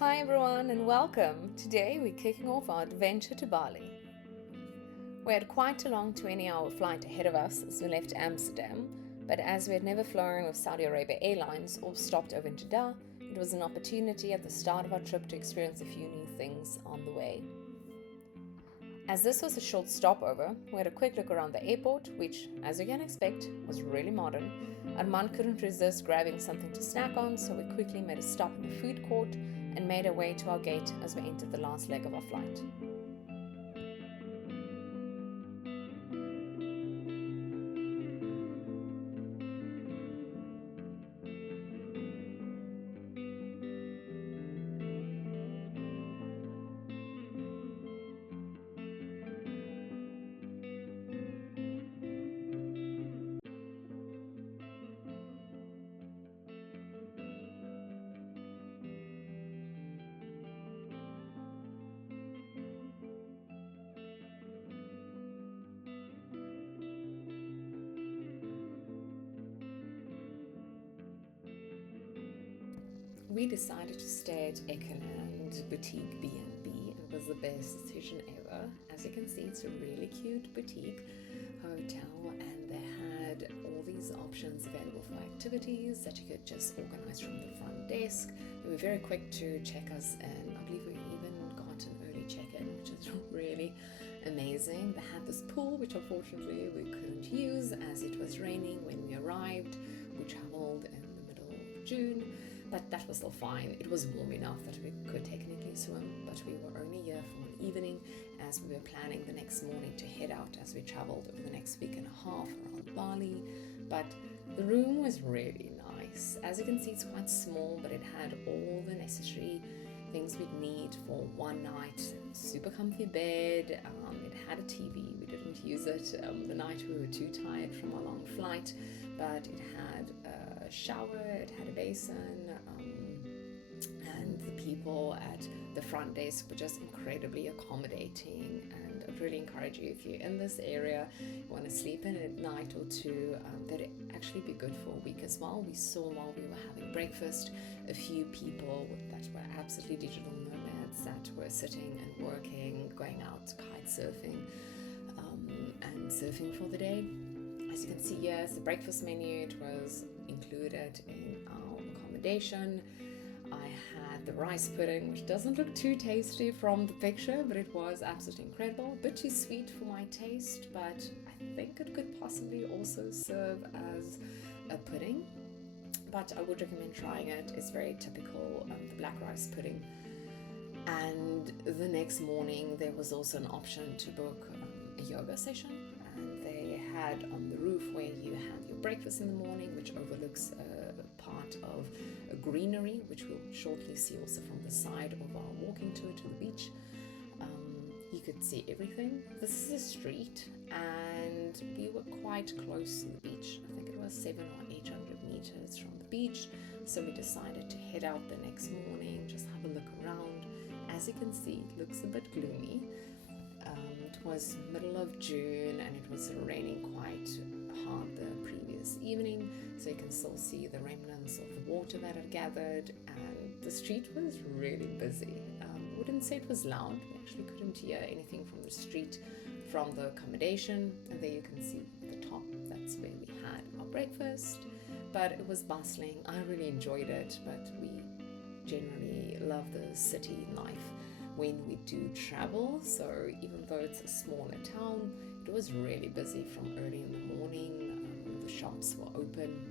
Hi everyone and welcome. Today we're kicking off our adventure to Bali. We had quite a long 20-hour flight ahead of us as we left Amsterdam, but as we had never flown with Saudi Arabia Airlines or stopped over in Jeddah, it was an opportunity at the start of our trip to experience a few new things on the way. As this was a short stopover, we had a quick look around the airport, which, as you can expect, was really modern. Armand couldn't resist grabbing something to snack on, so we quickly made a stop in the food court and made our way to our gate as we entered the last leg of our flight. We decided to stay at Echoland Boutique B&B. It was the best decision ever. As you can see, it's a really cute boutique hotel, and they had all these options available for activities that you could just organize from the front desk. They were very quick to check us in. I believe we even got an early check-in, which is really amazing. They had this pool, which unfortunately we couldn't use as it was raining when we arrived. We traveled in the middle of June, but that was still fine. It was warm enough that we could technically swim, but we were only here for an evening as we were planning the next morning to head out as we traveled over the next week and a half around Bali. But the room was really nice. As you can see, it's quite small, but it had all the necessary things we'd need for one night. Super comfy bed. It had a TV. We didn't use it the night we were too tired from our long flight, but it had a shower, it had a basin, and the people at the front desk were just incredibly accommodating. And I'd really encourage you, if you're in this area, you want to sleep in at night or two, that'd actually be good for a week as well. We saw while we were having breakfast a few people that were absolutely digital nomads that were sitting and working, going out kite surfing, and surfing for the day. As you can see here, it's the breakfast menu. It was included in our accommodation. I had the rice pudding, which doesn't look too tasty from the picture, but it was absolutely incredible. A bit too sweet for my taste, but I think it could possibly also serve as a pudding. But I would recommend trying it. It's very typical, the black rice pudding. And the next morning, there was also an option to book a yoga session. And they had on the roof where you have your breakfast in the morning, which overlooks a part of a greenery, which we'll shortly see also from the side of our walking tour to the beach. You could see everything. This is a street, and we were quite close to the beach. I think it was 700 or 800 meters from the beach. So we decided to head out the next morning, just have a look around. As you can see, it looks a bit gloomy. It was middle of June and it was raining quite hard the previous evening, so you can still see the remnants of the water that had gathered, and the street was really busy. I wouldn't say it was loud. We actually couldn't hear anything from the street from the accommodation, and there you can see at the top, that's where we had our breakfast, but it was bustling. I really enjoyed it, but we generally love the city life when we do travel. So even though it's a smaller town, it was really busy from early in the morning. The shops were open,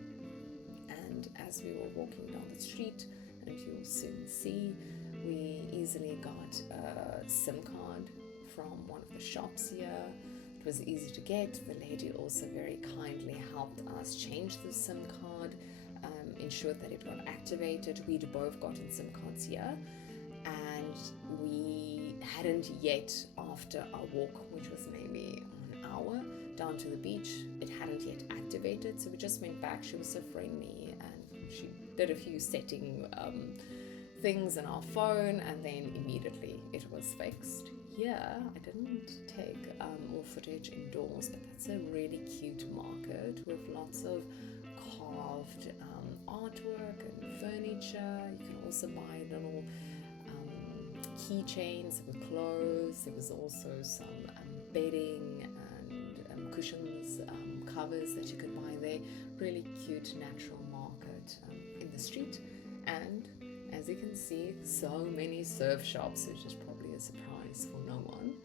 and as we were walking down the street, and you'll soon see, we easily got a SIM card from one of the shops here. It was easy to get. The lady also very kindly helped us change the SIM card, ensured that it got activated. We'd both gotten SIM cards here, and we hadn't yet, after our walk, which was maybe an hour down to the beach, it hadn't yet activated. So we just went back. She was so friendly, and she did a few setting things on our phone, and then immediately it was fixed. Yeah, I didn't take more footage indoors, but that's a really cute market with lots of carved artwork and furniture. You can also buy little keychains with clothes. There was also some bedding and cushions, covers that you could buy there. Really cute natural market in the street. And as you can see, so many surf shops, which is probably a surprise for no one.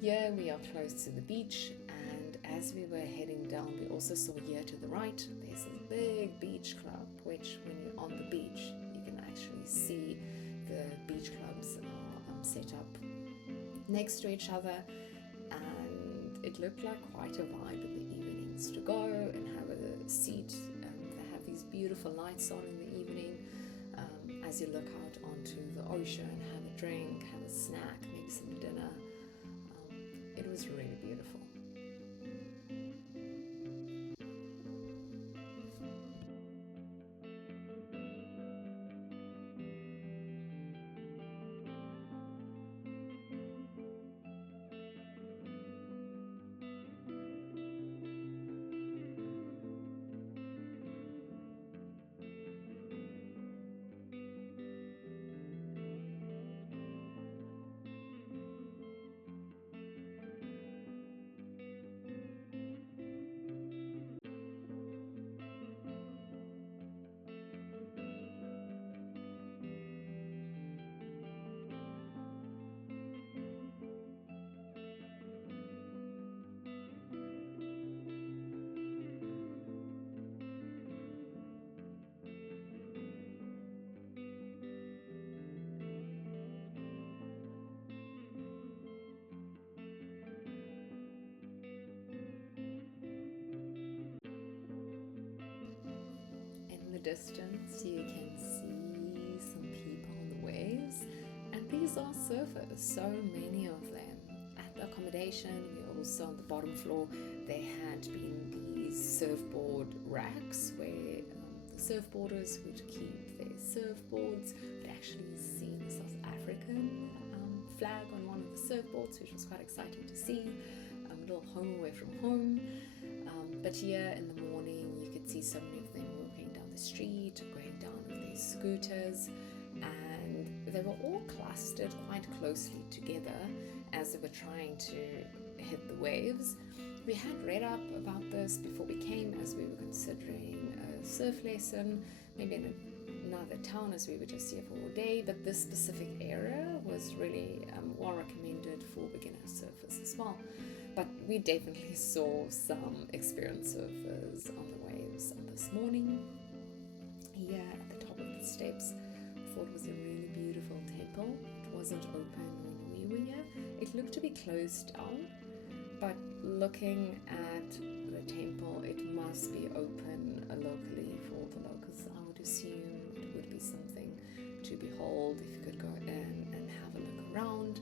Here we are close to the beach, and as we were heading down, we also saw here to the right, there's a big beach club, which when you're on the beach, you can actually see the beach clubs are set up next to each other, and it looked like quite a vibe in the evenings to go and have a seat. They have these beautiful lights on in the evening as you look out onto the ocean, have a drink, have a snack, maybe some dinner. It was really beautiful. Distance you can see some people on the waves, and these are surfers, so many of them. At the accommodation, we also on the bottom floor, there had been these surfboard racks where the surfboarders would keep their surfboards. We'd actually seen a South African flag on one of the surfboards, which was quite exciting to see. A little home away from home. But here in the morning, you could see so many of them street, going down with their scooters, and they were all clustered quite closely together as they were trying to hit the waves. We had read up about this before we came, as we were considering a surf lesson, maybe in another town, as we were just here for a day, but this specific area was really well recommended for beginner surfers as well. But we definitely saw some experienced surfers on the waves on this morning. Here at the top of the steps, I thought it was a really beautiful temple. It wasn't open when we were here. It looked to be closed down, but looking at the temple, it must be open locally for the locals. I would assume it would be something to behold if you could go in and have a look around.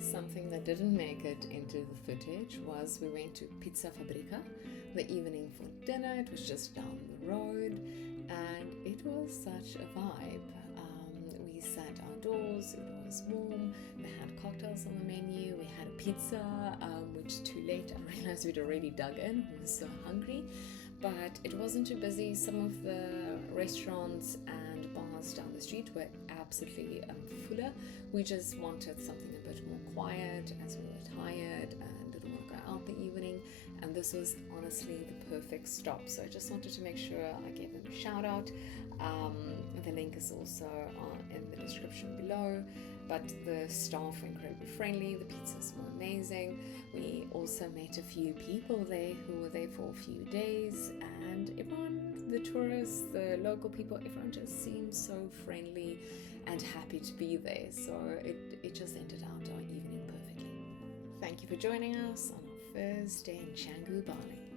Something that didn't make it into the footage was we went to Pizza Fabbrica the evening for dinner. It was just down the road, and it was such a vibe. We sat outdoors, it was warm, they had cocktails on the menu, we had a pizza, which too late I realized we'd already dug in, we were so hungry, but it wasn't too busy. Some of the restaurants and bars down the street were absolutely fuller. We just wanted something a bit more quiet as we were tired and didn't want to go out the evening, and this was honestly the perfect stop. So I just wanted to make sure I gave them a shout out. The link is also in the description below. But the staff were incredibly friendly, the pizzas were amazing. We also met a few people there who were there for a few days, and everyone, the tourists, the local people, everyone just seemed so friendly and happy to be there. So it just ended out our evening perfectly. Thank you for joining us on our first day in Canggu, Bali.